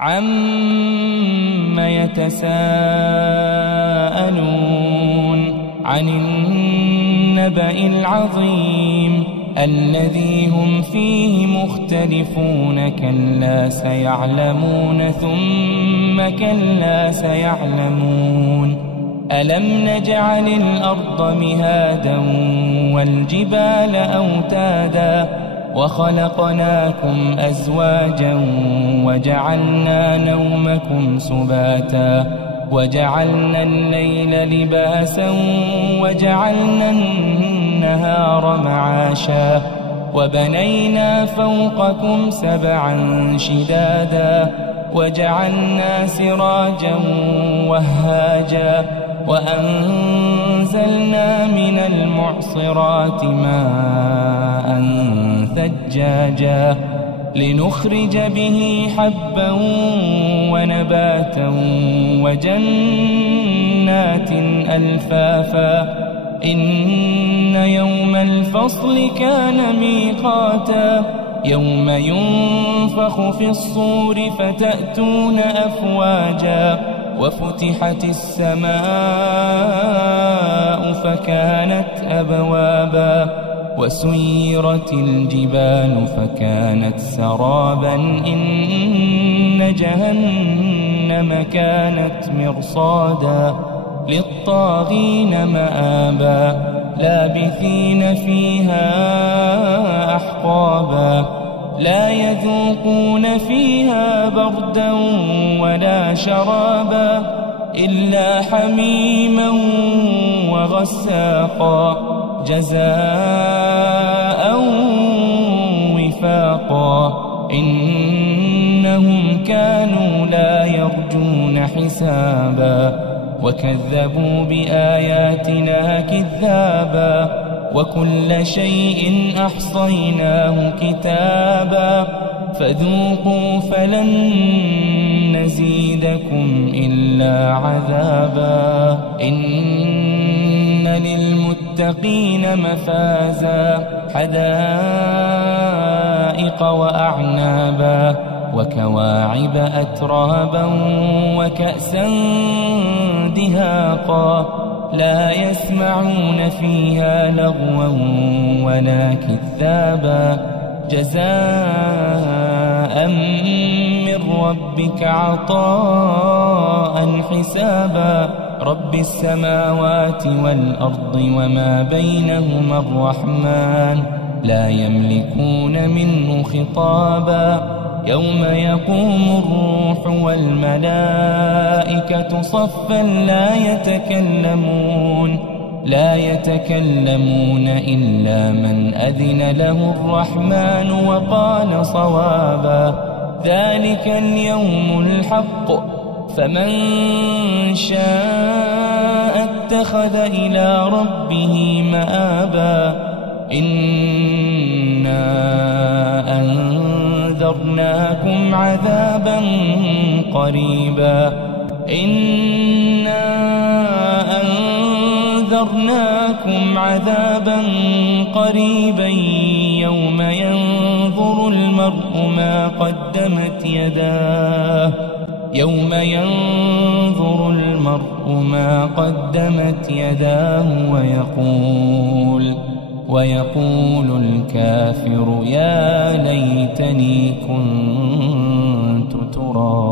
عَمَّ يَتَسَاءَلُونَ عَنِ النَّبَإِ الْعَظِيمِ الَّذِي هُمْ فِيهِ مُخْتَلِفُونَ كَلَّا سَيَعْلَمُونَ ثُمَّ كَلَّا سَيَعْلَمُونَ أَلَمْ نَجْعَلِ الْأَرْضَ مِهَادًا وَالْجِبَالَ أَوْتَادًا وَخَلَقْنَاكُمْ أَزْوَاجًا وَجَعَلْنَا نَوْمَكُمْ سُبَاتًا وَجَعَلْنَا اللَّيْلَ لِبَاسًا وَجَعَلْنَا النَّهَارَ مَعَاشًا وَبَنَيْنَا فَوْقَكُمْ سَبْعًا شِدَادًا وَجَعَلْنَا سِرَاجًا وَهَّاجًا وَأَنزَلْنَا مِنَ الْمُعْصِرَاتِ مَاءً ثَجَّاجًا لِنُخْرِجَ بِهِ حَبًّا وَنَبَاتًا وَجَنَّاتٍ أَلْفَافًا إِنَّ يَوْمَ الْفَصْلِ كَانَ مِيقَاتًا يَوْمَ يُنفَخُ فِي الصُّورِ فَتَأْتُونَ أَفْوَاجًا وَفُتِحَتِ السَّمَاءُ فَكَانَتْ أَبْوَابًا وَسُيِّرَتِ الْجِبَالُ فَكَانَتْ سَرَابًا إِنَّ جَهَنَّمَ كَانَتْ مِرْصَادًا لِلطَّاغِينَ مَآبًا لَابِثِينَ فِيهَا أَحْقَابًا لَا يَذُوقُونَ فِيهَا بَرْدًا وَلَا شَرَابًا إِلَّا حَمِيمًا وَغَسَّاقًا جَزَاءً وِفَاقًا إِنَّهُمْ كَانُوا لَا يَرْجُونَ حِسَابًا وَكَذَّبُوا بِآيَاتِنَا كِذَّابًا وَكُلَّ شَيْءٍ أَحْصَيْنَاهُ كِتَابًا فَذُوقُوا فَلَن نَّزِيدَكُمْ إِلَّا عَذَابًا إِنَّ لِلْمُتَّقِينَ مَفَازًا حَدَائِقَ وَأَعْنَابًا وَكَوَاعِبَ أَتْرَابًا وَكَأْسًا دِهَاقًا لا يسمعون فيها لغوا ولا كذابا جزاء من ربك عطاء حسابا رب السماوات والأرض وما بينهما الرحمن لا يملكون منه خطابا يوم يقوم الروح والملائكة صفا لا يتكلمون إلا من أذن له الرحمن وقال صوابا ذلك اليوم الحق فمن شاء اتخذ إلى ربه مآبا إنا أنذرناكم عذابا قريبا يوم ينظر المرء ما قدمت يداه ويقول الكافر يا ليتني كنت ترابا.